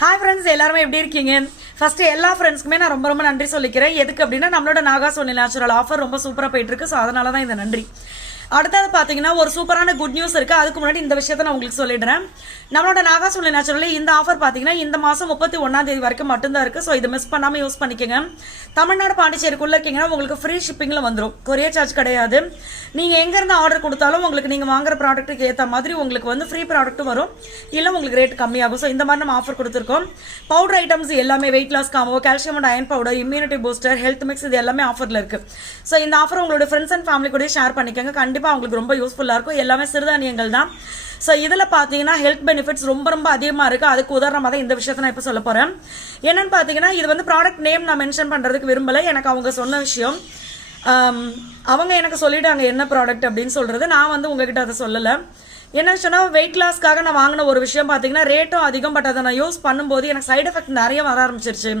Hi friends, எல்லாருமே எப்படி இருக்கீங்க? ஃபர்ஸ்ட் எல்லா ஃப்ரெண்ட்ஸ்க்குமே நான் ரொம்ப நன்றி சொல்லிக்கிறேன். எதுக்கு அப்படின்னா நம்மளோட நாகாஸ் ஒன்லி நேச்சுரல் ஆஃபர் ரொம்ப சூப்பராக போயிட்டு இருக்கு. ஸோ அதனால தான் இந்த நன்றி. அடுத்தது பார்த்தீங்கன்னா ஒரு சூப்பரான குட் நியூஸ் இருக்குது. அதுக்கு முன்னாடி இந்த விஷயத்தை நான் உங்களுக்கு சொல்லிடுறேன். நம்மளோட நாகாஸ் ஒன்லி நேச்சுரலில் இந்த ஆஃபர் பார்த்தீங்கன்னா இந்த மாதம் 31 வரைக்கும் மட்டும்தான் இருக்குது. ஸோ இதை மிஸ் பண்ணாமல் யூஸ் பண்ணிக்கோங்க. தமிழ்நாடு பாண்டிச்சேரிக்குள்ளே இருக்கீங்கன்னா உங்களுக்கு ஃப்ரீ ஷிப்பிங்கில் வந்துடும். கொரியர் சார்ஜ் கிடையாது. நீங்கள் எங்கேருந்து ஆர்டர் கொடுத்தாலும் உங்களுக்கு நீங்கள் வாங்குற ப்ராடக்ட்டுக்கு ஏற்ற மாதிரி உங்களுக்கு வந்து ஃப்ரீ ப்ராடக்ட்டும் வரும், இல்லை உங்களுக்கு ரேட் கம்மியாகும். ஸோ இந்த மாதிரி நம்ம ஆஃபர் கொடுத்துருக்கோம். பவுடர் ஐட்டம்ஸ் எல்லாமே weight loss combo, calcium and iron powder, immunity booster, health mix இது எல்லாமே ஆஃபரில் இருக்குது. ஸோ இந்த ஆஃபர் உங்களோட ஃப்ரெண்ட்ஸ் அண்ட் ஃபேமிலி கூட ஷேர் பண்ணிக்கோங்க. கண்டிப்பாக உங்களுக்கு ரொம்ப யூஸ்ஃபுல்லாக இருக்கும். எல்லாமே சிறுதானியங்கள் தான். ஸோ இதில் பார்த்தீங்கன்னா ஹெல்த் பெனிஃபிட்ஸ் ரொம்ப அதிகமாக இருக்குது. அதுக்கு உதாரணமாக தான் இந்த விஷயத்தை நான் இப்போ சொல்ல போகிறேன். என்னென்னு பார்த்தீங்கன்னா இது வந்து ப்ராடக்ட் நேம் நான் மென்ஷன் பண்ணுறதுக்கு விரும்பலை. எனக்கு அவங்க சொன்ன விஷயம் அவங்க எனக்கு சொல்லிட்டாங்க என்ன ப்ராடக்ட் அப்படின்னு சொல்கிறது. நான் வந்து உங்ககிட்ட அதை சொல்லலை. என்ன சொன்னால் வெயிட் லாஸ்க்காக நான் வாங்கின ஒரு விஷயம் பார்த்தீங்கன்னா ரேட்டும் அதிகம். பட் அதை நான் யூஸ் பண்ணும்போது எனக்கு சைடு எஃபெக்ட் நிறைய வர ஆரம்பிச்சிருச்சு.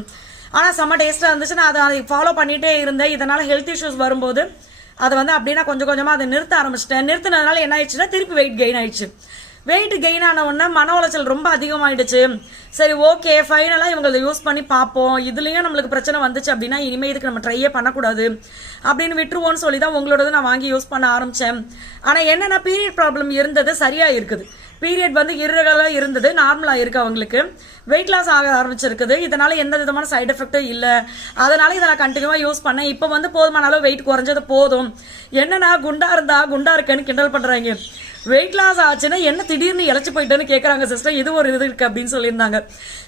ஆனால் செம்ம டேஸ்ட்டாக இருந்துச்சு. நான் அதை ஃபாலோ பண்ணிகிட்டே இருந்தேன். இதனால் ஹெல்த் இஷ்யூஸ் வரும்போது அதை வந்து அப்படின்னா கொஞ்சம் கொஞ்சமாக அதை நிறுத்த ஆரம்பிச்சிட்டேன். நிறுத்தினதுனால என்ன ஆயிடுச்சுன்னா திருப்பி வெயிட் கெயின் ஆயிடுச்சு. வெயிட் கெயின் ஆன உடனே மன உளைச்சல் ரொம்ப அதிகமாகிடுச்சு. சரி, ஓகே, ஃபைனலாக இவங்க அதை யூஸ் பண்ணி பார்ப்போம். இதுலேயும் நம்மளுக்கு பிரச்சனை வந்துச்சு அப்படின்னா இனிமேல் இதுக்கு நம்ம ட்ரையே பண்ணக்கூடாது அப்படின்னு விட்டுருவோன்னு சொல்லி தான் உங்களோடது நான் வாங்கி யூஸ் பண்ண ஆரம்பித்தேன். ஆனால் என்னென்னா பீரியட் ப்ராப்ளம் இருந்தது, சரியாக இருக்குது. பீரியட் வந்து இர்ரெகுலராக இருந்தது, நார்மலாக இருக்குது. அவங்களுக்கு வெயிட் லாஸ் ஆக ஆரம்பிச்சிருக்குது. இதனால் எந்த விதமான சைடு எஃபெக்டும் இல்லை. அதனால் இதை நான் கண்டினியூவாக யூஸ் பண்ணேன். இப்போ வந்து போதுமான அளவு வெயிட் குறைஞ்சது போதும். என்னன்னா குண்டா இருக்கேன்னு கிண்டல் பண்ணுறாங்க. வெயிட் லாஸ் ஆச்சுன்னா என்ன திடீர்னு இழைச்சி போயிட்டேன்னு கேட்குறாங்க சிஸ்டர். இது ஒரு இது இருக்குது அப்படின்னு சொல்லியிருந்தாங்க.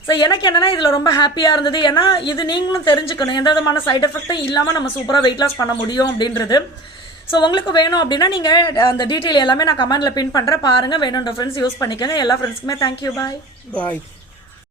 ஸோ எனக்கு என்னென்னா இதில் ரொம்ப ஹாப்பியாக இருந்தது. ஏன்னா இது நீங்களும் தெரிஞ்சுக்கணும், எந்த விதமான சைடு எஃபெக்டும் இல்லாமல் நம்ம சூப்பராக வெயிட் லாஸ் பண்ண முடியும் அப்படின்றது. ஸோ உங்களுக்கு வேணும் அப்படின்னா நீங்கள் அந்த டீட்டெயில் எல்லாமே நான் கமெண்ட்டில் பின் பண்ணுறேன், பாருங்கள். வேணுன்ற ஃப்ரெண்ட்ஸ் யூஸ் பண்ணிக்கோங்க. எல்லா ஃப்ரெண்ட்ஸ்க்குமே தேங்க்யூ. பாய்.